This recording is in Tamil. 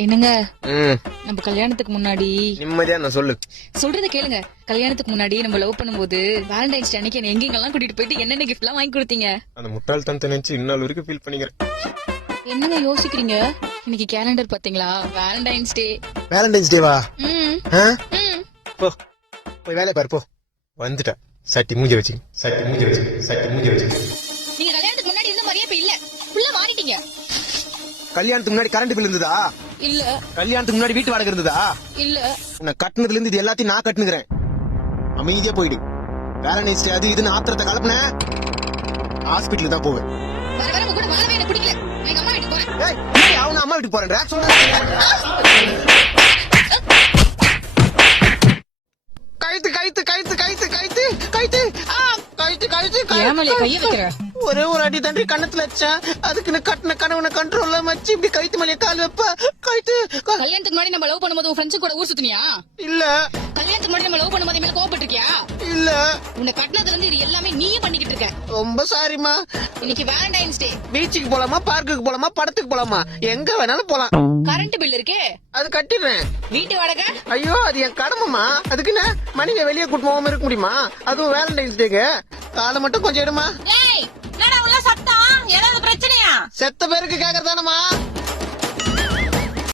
என்னங்க நம்ம கல்யாணத்துக்கு முன்னாடி நிம்மதியா நான் சொல்லு சொல்றத கேளுங்க. கல்யாணத்துக்கு முன்னாடி நம்ம லவ் பண்ணும்போது வேலண்டைன்ஸ் டே அன்னைக்கு என்ன எங்கெங்கெல்லாம் கூட்டிட்டு போயிட்டு என்னென்ன கிஃப்ட் எல்லாம் வாங்கி கொடுத்தீங்க? அந்த முட்டாள்தனத்தை நினைச்சு இன்னொரு வரைக்கும் ஃபீல் பண்ணிக்கிறேன். என்னங்க யோசிக்கிறீங்க? இன்னைக்கு கேலண்டர் பாத்தீங்களா? வேலண்டைன்ஸ் டே. வேலண்டைன்ஸ் டேவா? போ போய் வேலைய பாரு போ. வந்துட்டா சட்டி மூஞ்சி வச்சு நீங்க கல்யாணத்துக்கு முன்னாடி இருந்த மாதிரியே இப்ப இல்ல. ஃபுல்லா மாறிட்டீங்க. கல்யாணத்துக்கு முன்னாடி கரண்ட் பில் இருந்ததா? இல்ல. கல்யாணத்துக்கு முன்னாடி வீட்டு வாடகை இருந்ததா? இல்ல. உன்னை கட்டுனதுல இருந்து இது எல்லாத்தையும் நான் கட்டுனுக்கிறேன். அமைதியா போயிடு. வேலண்டைன்ஸ் டே அது இதுன்னு ஆத்திரத்தை கலப்புன ஹாஸ்பிட்டல் தான் போவேன். வர வர கூட வரவே எனக்கு பிடிக்கல. எங்க அம்மா வீட்டுக்கு போறேன். ஏய் அவன அம்மா வீட்டுக்கு போறேன்டா சொல்றேன். கைத்து கைத்து கைத்து கைத்து கைத்து கைத்து கைத்து கைத்து ஏமலே கைய வைக்கிற? ஒரே ஒரு அடி தண்டி கண்ணத்துல வச்சா அதுக்குன்னு கட்டின கணவனை கண்ட்ரோல்ல வச்சு இப்படி கைத்து மேலே கால் வைப்ப. கைத்து கல்யாணத்துக்கு முன்னாடி நம்ம லவ் பண்ணும்போது உன் ஃப்ரெண்ட்ஸ் கூட ஊர் சுத்தினியா? இல்ல. கல்யாணத்துக்கு முன்னாடி நம்ம லவ் பண்ணும்போது மேல கோவப்பட்டிருக்கியா? இல்ல. உன்னை கட்டினதுல இருந்து இது எல்லாமே நீயே பண்ணிக்கிட்டு இருக்க. ரொம்ப சாரிமா. இன்னைக்கு வேலண்டைன்ஸ் டே. பீச்சுக்கு போலாமா, பார்க்குக்கு போலாமா, படத்துக்கு போலாமா, எங்க வேணாலும் போலாம். கரண்ட் பில் இருக்கே அது கட்டிடுறேன். வீட்டு வாடகை? ஐயோ அது என் கடமைமா. அதுக்குன்னு மணிங்க வெளியே கூட்டு போகாம இருக்க முடியுமா? அதுவும் வேலண்டைன்ஸ் டேக்கு காலை மட்டும் கொஞ்சம் எடுமா. ஏய் என்னடா உள்ள சத்தம்? ஏதாவது பிரச்சனையா? செத்த பேருக்கு கேக்குறதானமா?